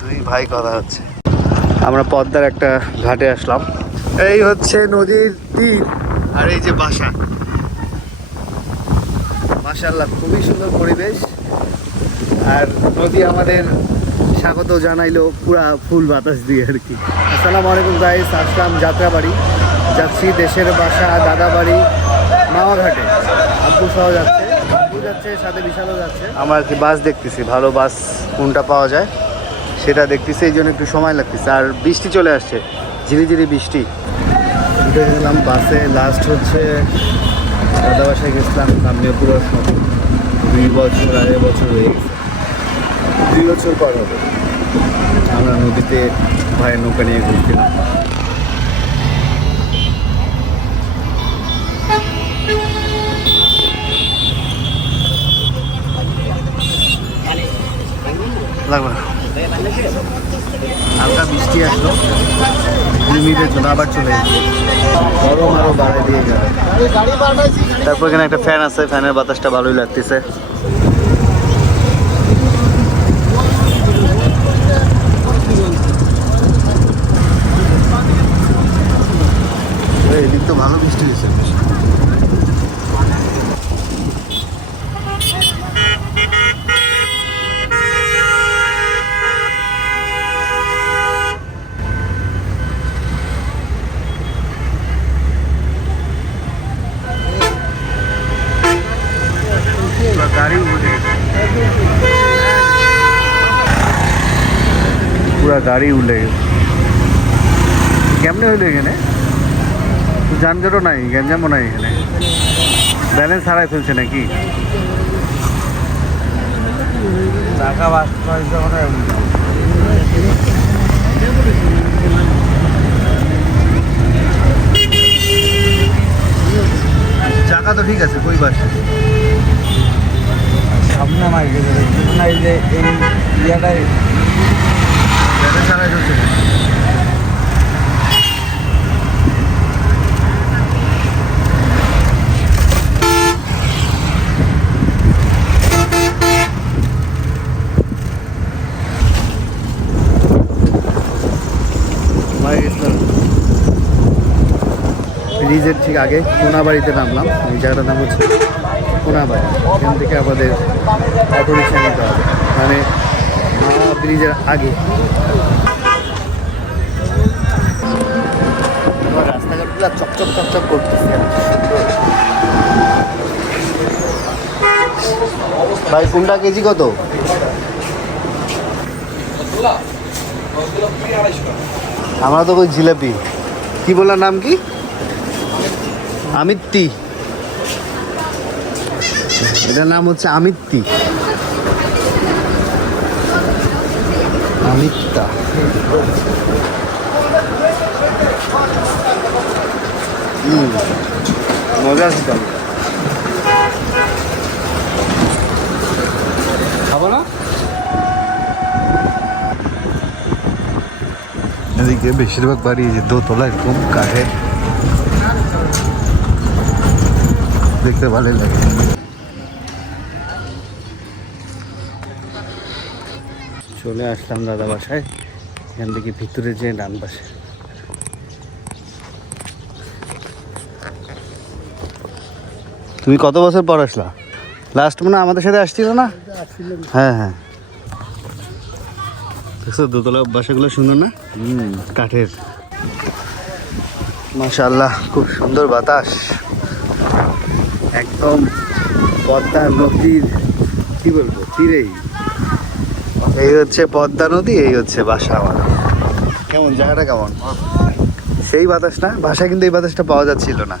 দুই ভাই কথা হচ্ছে। আমরা পদ্মার একটা ঘাটে আসলাম। এই হচ্ছে নদীর তীর। আর এই যে বাসা। মাশাল্লাহ খুবই সুন্দর পরিবেশ। আর নদী আমাদের স্বাগত জানাইলো পুরা ফুল বাতাস দিয়ে আর কি। আসসালামু আলাইকুম গাইস আসলাম যাত্রাবাড়ি। যাচ্ছি দেশের বাসা দাদাবাড়ি। সহ যাচ্ছে। যাচ্ছে সাথে বিশালও যাচ্ছে। আমার কি বাস দেখতেছি ভালো বাস কোনটা পাওয়া যায় সেটা দেখতেছি এই জন্য একটু সময় লাগতেছে। আর বৃষ্টি চলে আসছে ঝিরিঝিরি বৃষ্টি। উঠে গেলাম বাসে লাস্ট হচ্ছে দাদা বাসায় গেছিলাম সামনে পুরো দুই বছর আড়াই বছর হয়ে গেছে। দুই বছর পর হবে। আমরা নদীতে ভাইয়ের নৌকা নিয়ে ঘুরছিলাম। লাগবে না। হালকা বৃষ্টি আসলো মিনিটের জন্য আবার চলে গরম আরও বাড়াই দিয়ে গেল। তারপর এখানে একটা ফ্যান আছে ফ্যানের বাতাসটা ভালোই লাগতেছে। এদিক তো ভালো বৃষ্টি হয়েছে পুরো গাড়ি উল্টে গেছে পুরা গাড়ি উল্টে গেছে। কেমনে হইল এখানে? যানজটও নাই, গ্যাঞ্জামও নাই এখানে। ব্যালেন্স হারাই ফেলছে নাকি? টাকা বাস চাকা তো ঠিক আছে, কই বাস? সামনে মাই গেছে দেখছিস না যে এই ইয়াটাই ব্রিজের ঠিক আগে কোনাবাড়িতে নামলাম। এই জায়গাটার নাম হচ্ছে কোনাবাড়ি। এখান থেকে আমাদের অটো রিক্সা নিতে হবে। মানে ব্রিজের আগে। রাস্তাঘাটগুলো চকচক চকচক করতেছে। ভাই, কোনটা কেজি কত? আমরা তো জিলাপি। কি বললার নাম কি? আমিত্তি। এটার নাম হচ্ছে আমিত্তি আমিত্তা হুম মজা আছে তো। খাব না? এদিকে বেশিরভাগ বাড়ি যে দোতলা এরকম কাঠের। দেখতে ভালোই লাগে। চলে আসলাম দাদা বাসায়। এখান থেকে ভিতরে যে ডান পাশে। তুমি কত বছর পর আসলা? লাস্ট মানে আমাদের সাথে আসছিল না? হ্যাঁ হ্যাঁ। দেখছ দোতলা বাসাগুলো সুন্দর না? কাঠের। মাশাল্লাহ খুব সুন্দর বাতাস। একদম পদ্মা নদীর কি বলব তীরেই। এই হচ্ছে পদ্মা নদী, এই হচ্ছে বাসা আমার। কেমন, জায়গাটা কেমন? সেই বাতাস না? বাসা কিন্তু এই বাতাসটা পাওয়া যাচ্ছিল না।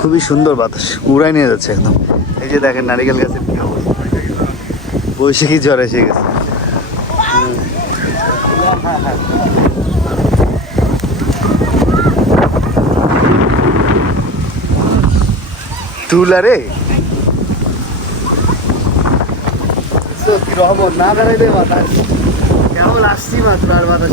খুবই সুন্দর বাতাস, উড়াই নিয়ে যাচ্ছে একদম। এই যে দেখেন নারিকেল গাছের কি অবস্থা। বৈশাখী জ্বর এসে গেছে। তুলা রে? না বাতাস আসছি মাত্র আর বাতাস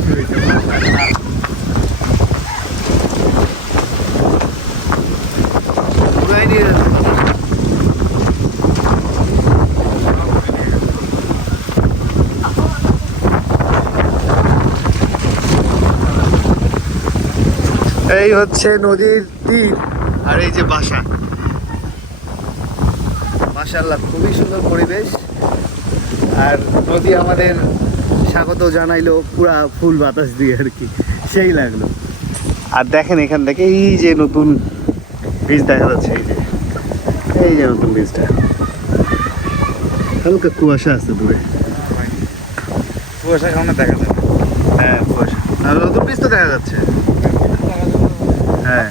এই হচ্ছে নদীর তীর আর এই যে বাসা। মাসাল্লাহ খুবই সুন্দর পরিবেশ। আর নদী আমাদের স্বাগত জানাইলো পুরা ফুল বাতাস দিয়ে আর কি। সেই লাগল। আর দেখেন এখান থেকে এই যে নতুন বীজ দেখা যাচ্ছে এই যে। এই যে নতুন বীজটা হালকা কুয়াশা আছে দূরে। কুয়াশা কারণে দেখা যাবে হ্যাঁ কুয়াশা। আর নতুন বীজ তো দেখা যাচ্ছে। হ্যাঁ।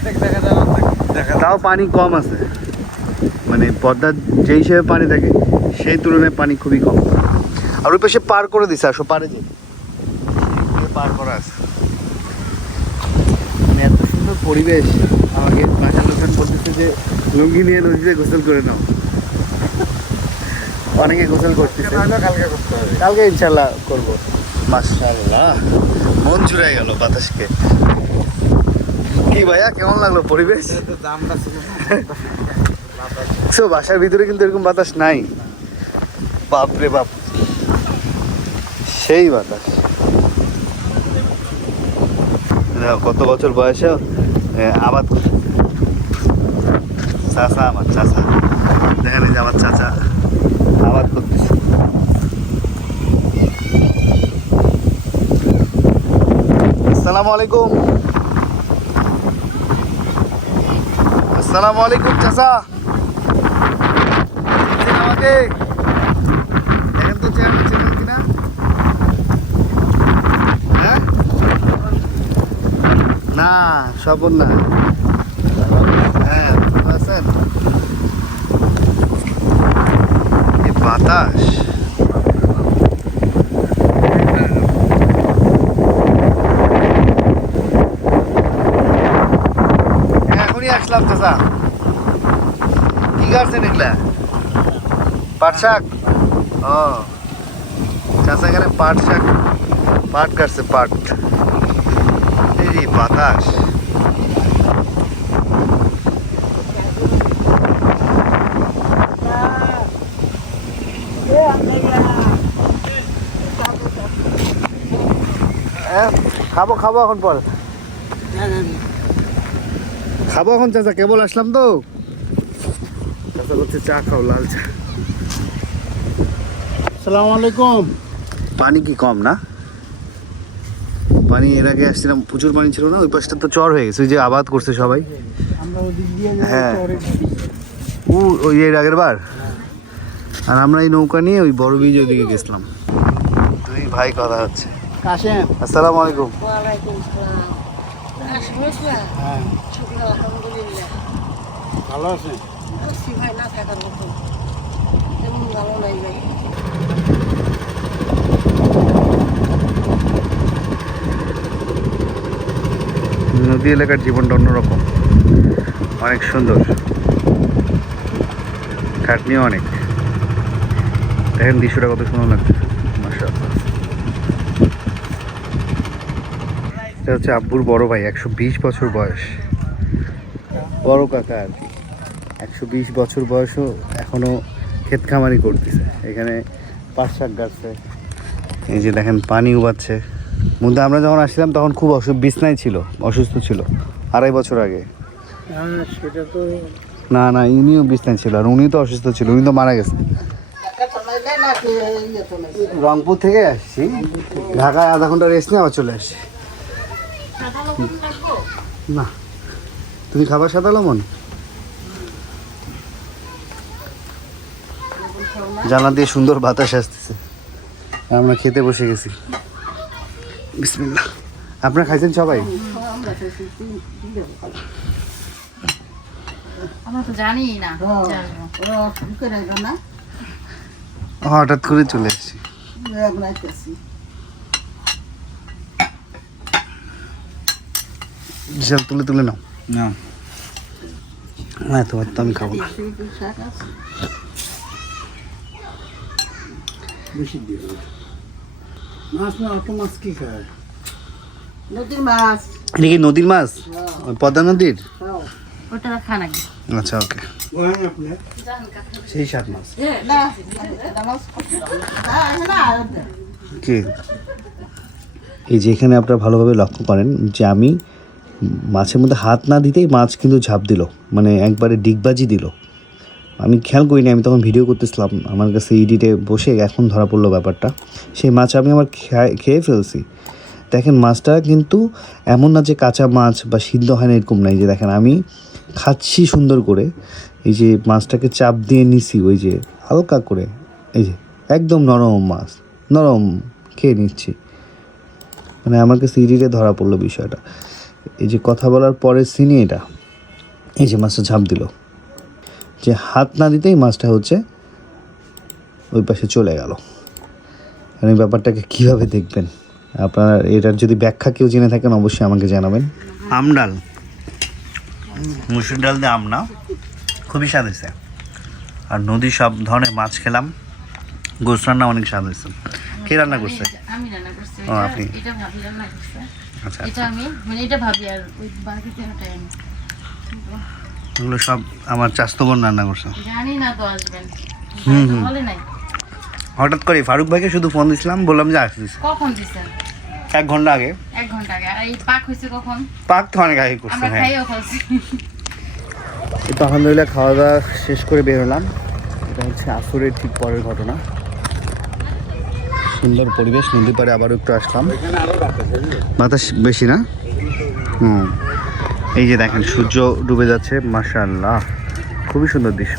তাও পানি কম আছে। মানে পদ্মার যে হিসেবে পানি থাকে সেই তুলনায় পানি খুবই কম। আর ওই পাশে পার করে দিছে আসো পারে যে পার করা আছে। মানে এত সুন্দর পরিবেশ আমাকে বাসার লোকজন বলতেছে যে লুঙ্গি নিয়ে নদীতে গোসল করে নাও। অনেকে গোসল করতেছে। কালকে করতে হবে। কালকে ইনশাল্লাহ করব। মাশাল্লাহ মন জুড়ে গেল বাতাসকে। কি ভাইয়া কেমন লাগল পরিবেশ? সো বাসার ভিতরে কিন্তু এরকম বাতাস নাই। বাপ রে বাপ। সেই বাতাস। কত বছর বয়সে আবাদ। চাচা, আমার চাচা। দেখেন যে আমার চাচা আবাদ করতেছে আসসালামু আলাইকুম। আসসালামু আলাইকুম, চাচা। আমাকে দেখেন তো চেনেন চেনেন কিনা হ্যাঁ না স্বপন না হ্যাঁ আছেন? বাতাস। এখনই আসলাম চাচা। কি গাছেন এগুলা। পাট শাক ও চাষা এখানে পাট শাক পাট কাটছে, পাট। বাতাস। হ্যাঁ, খাব খাব এখন পর খাব এখন চাচা কেবল আসলাম তো। চাচা বলছে চা খাও লাল চা। সালাম আলাইকুম। পানি কি কম না? পানি এর আগে আসছিলাম প্রচুর পানি ছিল না? ওই পাশটা তো চর হয়ে গেছে ওই যে আবাদ করছে সবাই। হ্যাঁ। ও ওই এর আগের বার? আর আমরা এই নৌকা নিয়ে ওই বড় বীজ ওইদিকে গেছিলাম। দুই ভাই কথা হচ্ছে। আসসালামু আলাইকুম। হ্যাঁ। ভালো আসছি ভাই না থাকার মতো। ভালো নাই ভাই। নদী এলাকার জীবনটা অন্যরকম। অনেক সুন্দর। খাটনিও অনেক। দেখেন দৃশ্যটা কত সুন্দর লাগছে। এটা হচ্ছে আব্বুর বড় ভাই, একশো বিশ বছর বয়স। বড় কাকা আর কি। একশো বিশ বছর বয়সও এখনও ক্ষেত খামারি করতেছে। এখানে পাট শাক গাছছে এই যে দেখেন পানি উবাচ্ছে। মধ্যে আমরা যখন আসছিলাম তখন খুব অসুখ বিছনায় ছিল অসুস্থ ছিল আড়াই বছর আগে। হ্যাঁ সেটা তো না না উনিও বিছনায় ছিল আর উনি তো অসুস্থ ছিল উনি তো মারা গেছে রংপুর থেকে আসছি ঢাকায় আধা ঘণ্টা রেস্ট নিয়ে আবার চলে আসছি। না তুমি খাবার সাদা লবণ? জানা দিয়ে সুন্দর বাতাস আসতেছে আমরা খেতে বসে গেছি। বিসমিল্লাহ। আপনারা খাইছেন সবাই? জানি না হঠাৎ করে চলে এসেছি সব তুলে তুলে নাও। না। হ্যাঁ তোমার তো আমি খাব না। বেশি দিয়ে। মাছ না অত মাছ কি খায়? নদীর মাছ। এটা কি নদীর মাছ? ওই পদ্মা নদীর? ওটা নাকি আচ্ছা ওকে। সেই সাত মাছ। কি? এই যে এখানে আপনারা ভালোভাবে লক্ষ্য করেন যে আমি মাছের মধ্যে হাত না দিতেই মাছ কিন্তু ঝাঁপ দিল। মানে একবারে ডিগবাজি দিল। আমি খেয়াল করিনি, আমি তখন ভিডিও করতেছিলাম আমার কাছে ইডিটে বসে এখন ধরা পড়ল ব্যাপারটা। সেই মাছ আমি খেয়ে খেয়ে ফেলছি। দেখেন মাছটা কিন্তু এমন না যে কাঁচা মাছ বা সিদ্ধ হয় না এরকম নাই, যে দেখেন আমি খাচ্ছি সুন্দর করে। এই যে মাছটাকে চাপ দিয়ে নিছি, ওই যে হালকা করে। এই যে একদম নরম মাছ, নরম খেয়ে নিচ্ছি। মানে আমার কাছে ইডিটে ধরা পড়ল বিষয়টা। এই যে কথা বলার পরের সিনে এটা। এই যে মাছটা ঝাঁপ দিল। যে হাত না দিতেই মাছটা হচ্ছে ওই পাশে চলে গেল। আর এই ব্যাপারটাকে কীভাবে দেখবেন? আপনারা এটার যদি ব্যাখ্যা কেউ জেনে থাকেন অবশ্যই আমাকে জানাবেন। আমডাল মুসুর ডাল দিয়ে আম না খুবই স্বাদ হয়েছে। আর নদীর সব ধরনের মাছ খেলাম গোস রান্না অনেক স্বাদ হয়েছে। কে রান্না করছে? আমি রান্না করছি ও, আপনি? এটা ভাবি রান্না করছে। আচ্ছা এটা আমি মানে এটা ভাবি আর ওই বাকিতে ওটাই আমি। এগুলো সব আমার চাস্তো বোন রান্না করছে। জানি না তো আসবেন। হুম, হুম। বলে নাই। হঠাৎ করে ফারুক ভাইকে শুধু ফোন দিছিলাম বললাম যে আসছিস কখন দিছেন? এক ঘণ্টা আগে। এক ঘণ্টা আগে। এই পাক হয়েছে কখন? পাক তো অনেক আগে করছে আমরা হ্যাঁ। খাইও ফেলছি তো আলহামদুলিল্লাহ খাওয়া দাওয়া শেষ করে বের হলাম। এটা হচ্ছে আসরের ঠিক পরের ঘটনা। সুন্দর পরিবেশ নদী পাড়ে আবারও একটু আসলাম। বাতাস বেশি না? হুম। এই যে দেখেন, সূর্য ডুবে যাচ্ছে, মাশাআল্লাহ। খুবই সুন্দর দৃশ্য।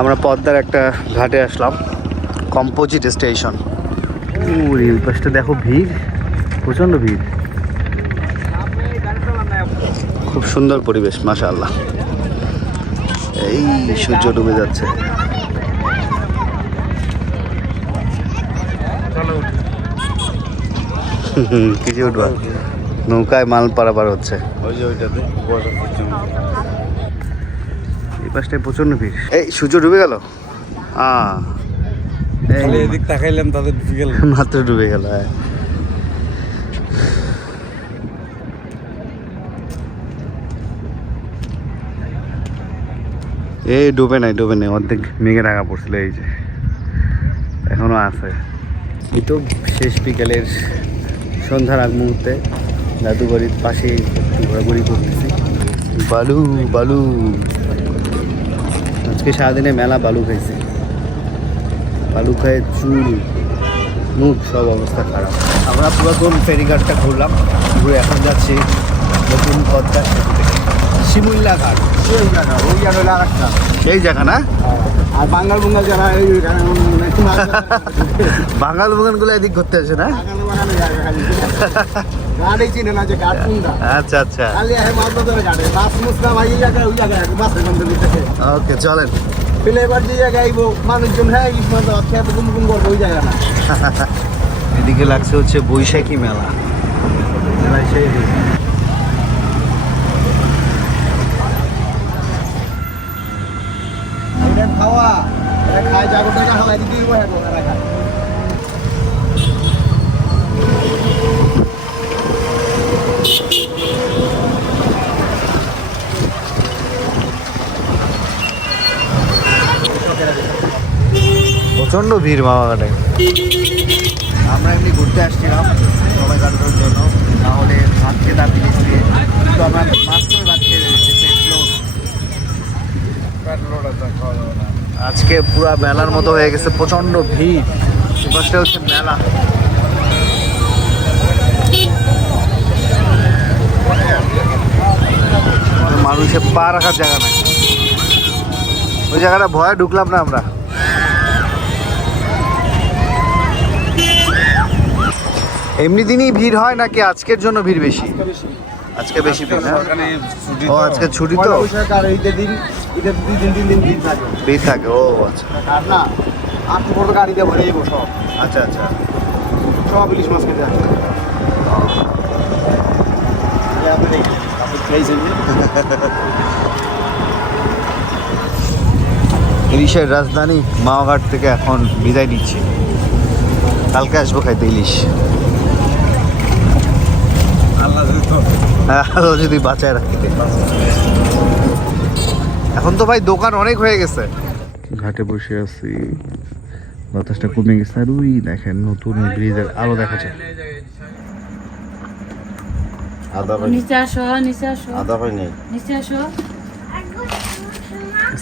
আমরা পদ্মার একটা ঘাটে আসলাম, কম্পোজিট স্টেশন। পাশটা দেখো ভিড়, প্রচণ্ড ভিড়। খুব সুন্দর পরিবেশ, মাশাআল্লাহ। এই সূর্য ডুবে যাচ্ছে। কিছু উঠবা। নৌকায় মাল পারাপার হচ্ছে। এই পাশটায় প্রচণ্ড ভিড়। এই সূর্য ডুবে গেল? আ এই এদিক তাকাইলাম তাদের মাত্র ডুবে গেল হ্যাঁ। এই ডুবে নাই ডুবে নাই অর্ধেক মেঘে ঢাকা পড়ছিল এই যে। এখনও আছে। এই তো শেষ বিকেলের সন্ধ্যার আগ মুহূর্তে। জাদুঘরের পাশে একটু ঘোরাঘুরি করতেছি। বালু বালু। আজকে সারাদিনে মেলা বালু খাইছে। বালু খায় চুল মুখ সব অবস্থা খারাপ। আমরা পুরাতন ফেরিঘাটটা ঘুরলাম ঘুরে এখন যাচ্ছি নতুন থেকে শিমুল্লা ঘাট। ওই জায়গা ওই জায়গা এই জায়গা না? আর বাঙ্গাল বুঙ্গাল যারা এই মাছ বাঙাল বাগানগুলো এদিক ঘুরতে আছে না? জায়গা গাড়ি চিনে না যে কোনটা? আচ্ছা আচ্ছা। খালি আহে মাছ ধরে গাড়ি। মাছ মুসলাম এই জায়গায় ওই গন্ধ দিতেছে ওকে চলেন। এবার যে জায়গায় আইবো মানুষজন হ্যাঁ ইলিশ মাছ করব ওই জায়গা না। এদিকে লাগছে হচ্ছে বৈশাখী মেলা। মেলায় সেই খাওয়া এটা খায় যাব টাকা হালাই দিতে দিব হ্যাঁ খায় প্রচণ্ড ভিড় মামা ঘাটে। আমরা এমনি ঘুরতে আসছিলাম সময় কাটানোর জন্য। তাহলে ভাত খেতাম জিনিস দিয়ে কিন্তু আমরা মাত্র ভাত খেয়ে রয়েছি আজকে পুরা মেলার মতো হয়ে গেছে প্রচণ্ড ভিড়। এপাশটা হচ্ছে মেলা। মানুষের পা রাখার জায়গা নাই। ওই জায়গাটা ভয়ে ঢুকলাম না আমরা। এমনি দিনই ভিড় হয় নাকি আজকের জন্য ভিড় বেশি? আজকে বেশি ভিড়। না? ও। আজকে ছুটি তো? আর ঈদের দিন ঈদের দুই দিন তিন দিন ভিড় থাকে। ভিড় থাকে ও আচ্ছা। আর না আর তো বড় গাড়ি দিয়ে ভরে যাব সব। আচ্ছা আচ্ছা। সব ইলিশ মাছ খেতে আসে এই আপনি দেখেন, আপনি খেয়েছেন যে? ইলিশের রাজধানী মাওঘাট থেকে এখন বিদায় নিচ্ছি। কালকে আসব খাইতে ইলিশ আল্লাহ যদি তো হ্যাঁ, আরও যদি বাঁচায় রাখতে এখন তো ভাই দোকান অনেক হয়ে গেছে। ঘাটে বসে আছি। বাতাসটা কমে গেছে। আর ওই দেখেন নতুন ব্রিজের আলো দেখা যায় আদা নিচে আসো নিচে আসো। আদা নিচে আসো।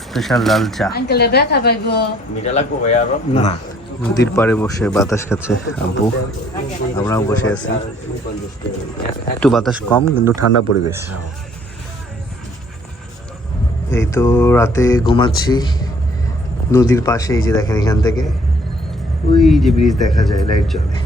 স্পেশাল লাল চা। আঙ্কেলে পাইব। মিঠা লাগবো ভাই আরও? না। নদীর পাড়ে বসে বাতাস খাচ্ছে আব্বু। আমরাও বসে আছি। একটু বাতাস কম, কিন্তু ঠান্ডা পরিবেশ। এই তো রাতে ঘুমাচ্ছি। নদীর পাশে এই যে দেখেন এখান থেকে। ওই যে ব্রিজ দেখা যায় লাইট জ্বলে।